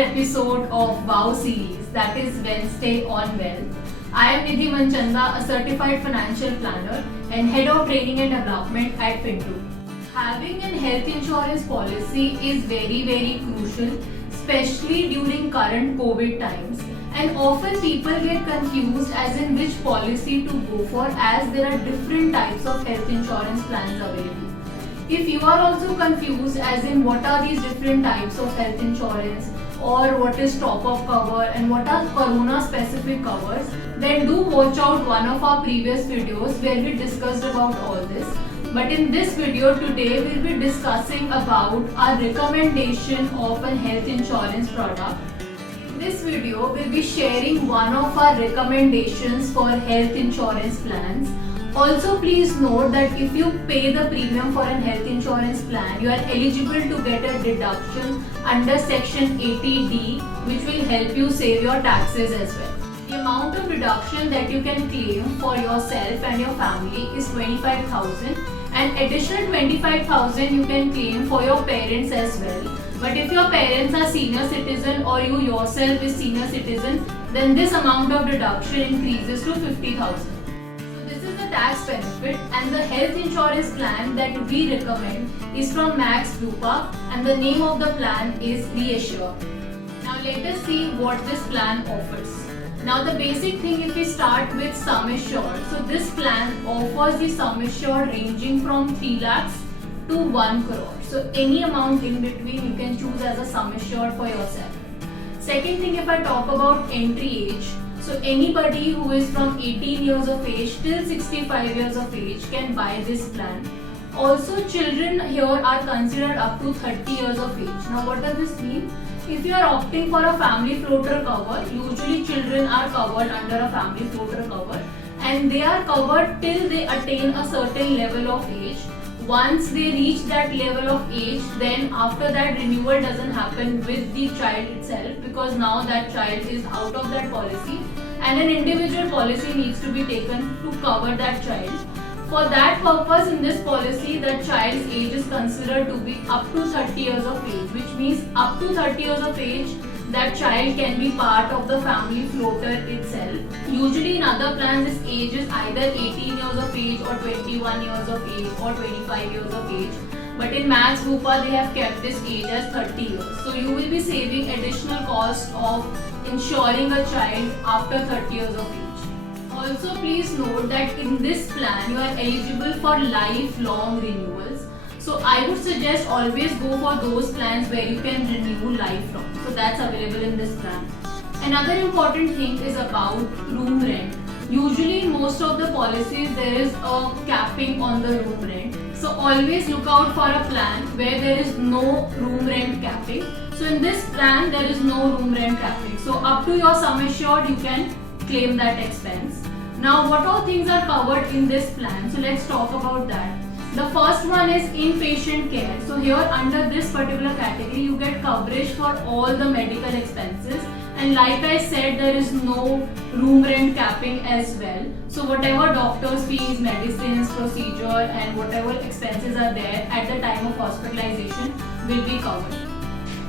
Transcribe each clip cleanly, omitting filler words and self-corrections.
episode of WOW series, that is Wednesday on Wealth. I am Nidhi Manchanda, a certified financial planner and head of training and development at Fintu. Having an health insurance policy is very crucial, especially during current COVID times. And often people get confused as in which policy to go for, as there are different types of health insurance plans available. If you are also confused as in what are these different types of health insurance, or what is top-up cover and what are corona specific covers, then do watch out one of our previous videos where we discussed about all this. But in this video today we'll be discussing about our recommendation of a health insurance product. In this video we'll be sharing one of our recommendations for health insurance plans. Also, please note that if you pay the premium for an health insurance plan, you are eligible to get a deduction under section 80D, which will help you save your taxes as well. The amount of deduction that you can claim for yourself and your family is 25,000, and additional 25,000 you can claim for your parents as well. But if your parents are senior citizen or you yourself is senior citizen, then this amount of deduction increases to 50,000. Tax benefit, and the health insurance plan that we recommend is from Max Bupa, and the name of the plan is Reassure. Now let us see what this plan offers. Now the basic thing, if we start with sum assured, so this plan offers the sum assured ranging from 3 lakhs to 1 crore. So any amount in between you can choose as a sum assured for yourself. Second thing, if I talk about entry age, so anybody who is from 18 years of age till 65 years of age can buy this plan. Also, children here are considered up to 30 years of age. Now what does this mean? If you are opting for a family floater cover, usually children are covered under a family floater cover, and they are covered till they attain a certain level of age. Once they reach that level of age, then after that renewal doesn't happen with the child itself, because now that child is out of that policy and an individual policy needs to be taken to cover that child. For that purpose, in this policy, that child's age is considered to be up to 30 years of age, which means up to 30 years of age that child can be part of the family floater itself. Usually in other plans this age is either 18 years of age or 21 years of age or 25 years of age. But in Max Bupa they have kept this age as 30 years. So you will be saving additional cost of insuring a child after 30 years of age. Also please note that in this plan you are eligible for lifelong renewals. So I would suggest always go for those plans where you can renew lifelong. So that's available in this plan. Another important thing is about room rent. Usually in most of the policies there is a capping on the room rent. So always look out for a plan where there is no room rent capping. So in this plan there is no room rent capping. So up to your sum assured you can claim that expense. Now what all things are covered in this plan? So let's talk about that. The first one is inpatient care. So here under this particular category you get coverage for all the medical expenses, and like I said there is no room rent capping as well. So whatever doctor's fees, medicines, procedure and whatever expenses are there at the time of hospitalization will be covered.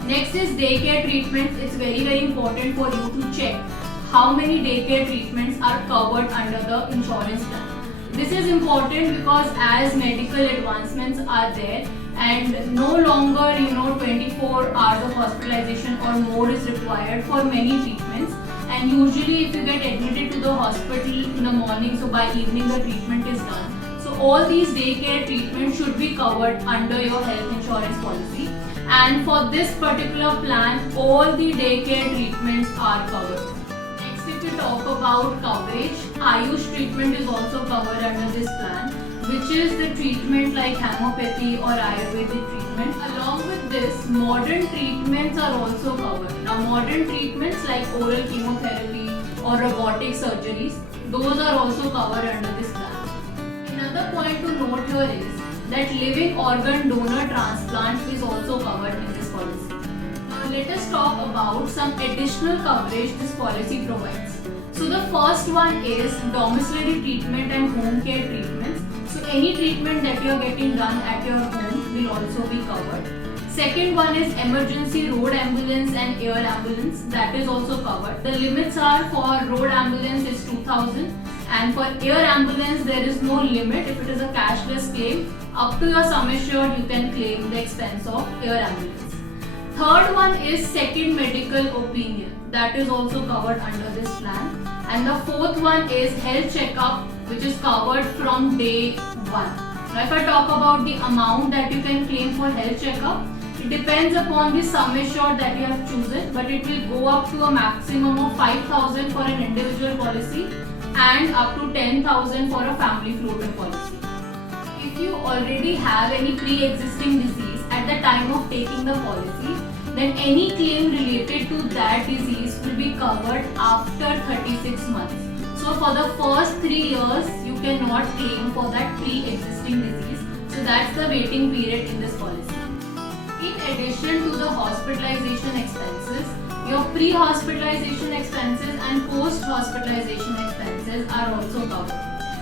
Next is daycare treatments. It's very important for you to check how many daycare treatments are covered under the insurance plan. This is important because as medical advancements are there and no longer 24 hours of hospitalization or more is required for many treatments, and usually if you get admitted to the hospital in the morning, so by evening the treatment is done. So all these daycare treatments should be covered under your health insurance policy, and for this particular plan all the daycare treatments are covered. If we talk about coverage, Ayush treatment is also covered under this plan, which is the treatment like homeopathy or Ayurvedic treatment. Along with this, modern treatments are also covered. Now modern treatments like oral chemotherapy or robotic surgeries, those are also covered under this plan. Another point to note here is that living organ donor transplant is also covered in this policy. Let us talk about some additional coverage this policy provides. So the first one is domiciliary treatment and home care treatments. So any treatment that you are getting done at your home will also be covered. Second one is emergency road ambulance and air ambulance, that is also covered. The limits are for road ambulance is 2000 and for air ambulance there is no limit. If it is a cashless claim, up to your sum assured you can claim the expense of air ambulance. Third one is second medical opinion, that is also covered under this plan. And the fourth one is health checkup, which is covered from day one. Now if I talk about the amount that you can claim for health checkup, it depends upon the sum assured that you have chosen, but it will go up to a maximum of 5,000 for an individual policy and up to 10,000 for a family floater policy. If you already have any pre-existing disease at the time of taking the policy, then any claim related to that disease will be covered after 36 months. So for the first 3 years, you cannot claim for that pre-existing disease. So that's the waiting period in this policy. In addition to the hospitalization expenses, your pre-hospitalization expenses and post-hospitalization expenses are also covered.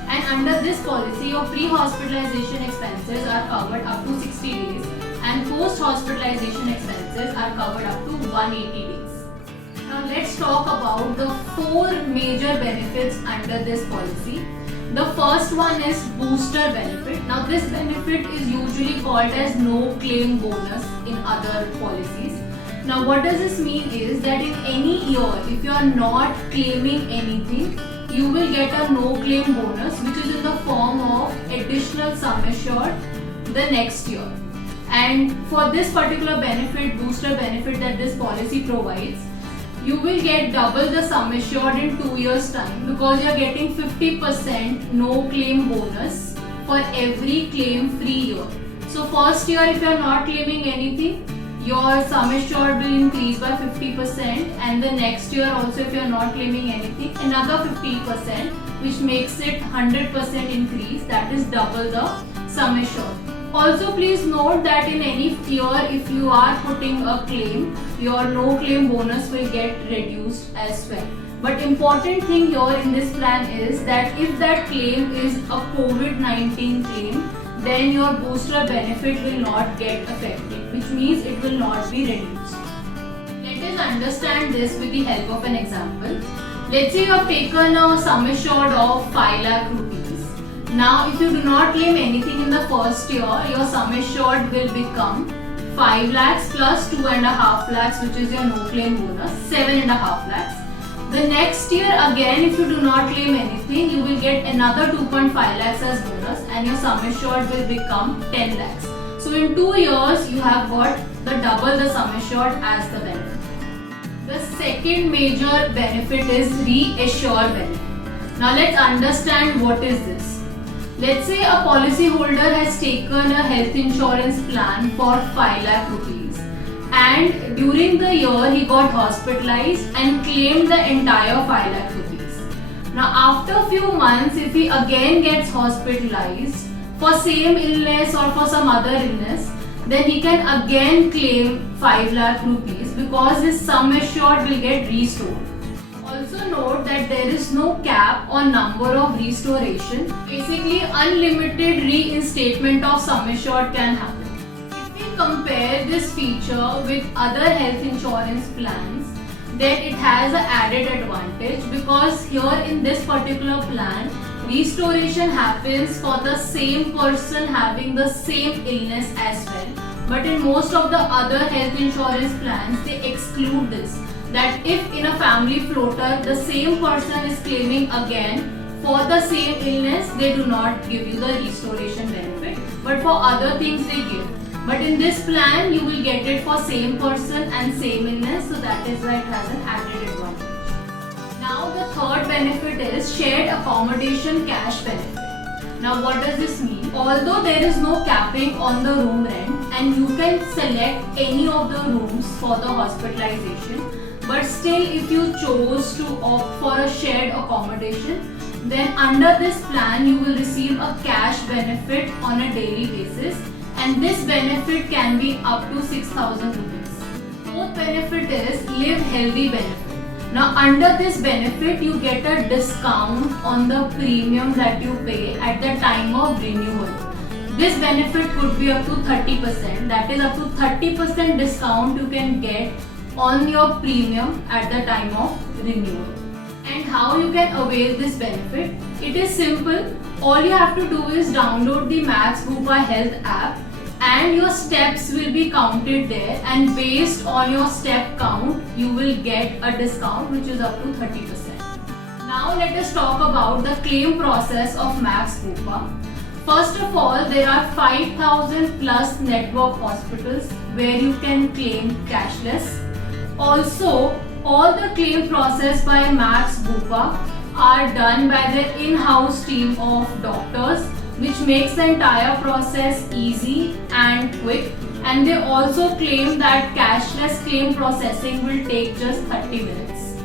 And under this policy, your pre-hospitalization expenses are covered up to 60 days and post-hospitalization expenses are covered up to 180 days. Now let's talk about the 4 major benefits under this policy. The first one is booster benefit. Now this benefit is usually called as no claim bonus in other policies. Now what does this mean is that in any year, if you are not claiming anything, you will get a no claim bonus, which is in the form of additional sum assured the next year. And for this particular benefit, booster benefit that this policy provides, you will get double the sum assured in 2 years time, because you are getting 50% no claim bonus for every claim free year. So first year, if you are not claiming anything, your sum assured will increase by 50%, and the next year also, if you are not claiming anything, another 50%, which makes it 100% increase, that is double the sum assured. Also please note that in any year, if you are putting a claim, your no claim bonus will get reduced as well. But important thing here in this plan is that if that claim is a COVID-19 claim, then your booster benefit will not get affected, which means it will not be reduced. Let us understand this with the help of an example. Let's say you have taken a sum assured of 5 lakh rupees. Now, if you do not claim anything in the first year, your sum assured will become 5 lakhs plus 2.5 lakhs, which is your no claim bonus, 7.5 lakhs. The next year again, if you do not claim anything, you will get another 2.5 lakhs as bonus, and your sum assured will become 10 lakhs. So in 2 years, you have got the double the sum assured as the benefit. The second major benefit is reassure benefit. Now let's understand what is this. Let's say a policyholder has taken a health insurance plan for 5 lakh rupees, and during the year he got hospitalized and claimed the entire 5 lakh rupees. Now after few months, if he again gets hospitalized for same illness or for some other illness, then he can again claim 5 lakh rupees because his sum assured will get restored. Also note that there is no cap on number of restoration. Basically, unlimited reinstatement of sum assured can happen. If we compare this feature with other health insurance plans, then it has an added advantage, because here in this particular plan, restoration happens for the same person having the same illness as well. But in most of the other health insurance plans, they exclude this. That if in a family floater, the same person is claiming again for the same illness, they do not give you the restoration benefit. But for other things they give. But in this plan, you will get it for same person and same illness. So that is why it has an added advantage. Now the third benefit is shared accommodation cash benefit. Now what does this mean? Although there is no capping on the room rent and you can select any of the rooms for the hospitalization, but still if you chose to opt for a shared accommodation, then under this plan you will receive a cash benefit on a daily basis, and this benefit can be up to 6,000 rupees. Fourth benefit is live healthy benefit. Now under this benefit you get a discount on the premium that you pay at the time of renewal. this benefit could be up to 30%. That is up to 30% discount you can get on your premium at the time of renewal. And how you can avail this benefit? It is simple. All you have to do is download the Max Bupa Health app, and your steps will be counted there, and based on your step count you will get a discount which is up to 30%. Now let us talk about the claim process of Max Bupa. First of all, there are 5,000 plus network hospitals where you can claim cashless. Also, all the claim process by Max Bupa are done by the in-house team of doctors, which makes the entire process easy and quick. And they also claim that cashless claim processing will take just 30 minutes.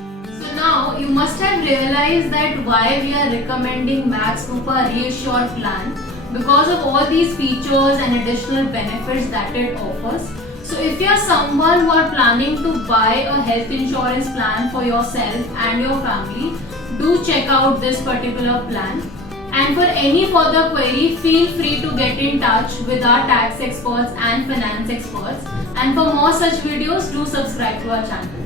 So now you must have realized that why we are recommending Max Bupa Reassure plan, because of all these features and additional benefits that it offers. So if you are someone who are planning to buy a health insurance plan for yourself and your family, do check out this particular plan. And for any further query, feel free to get in touch with our tax experts and finance experts. And for more such videos, do subscribe to our channel.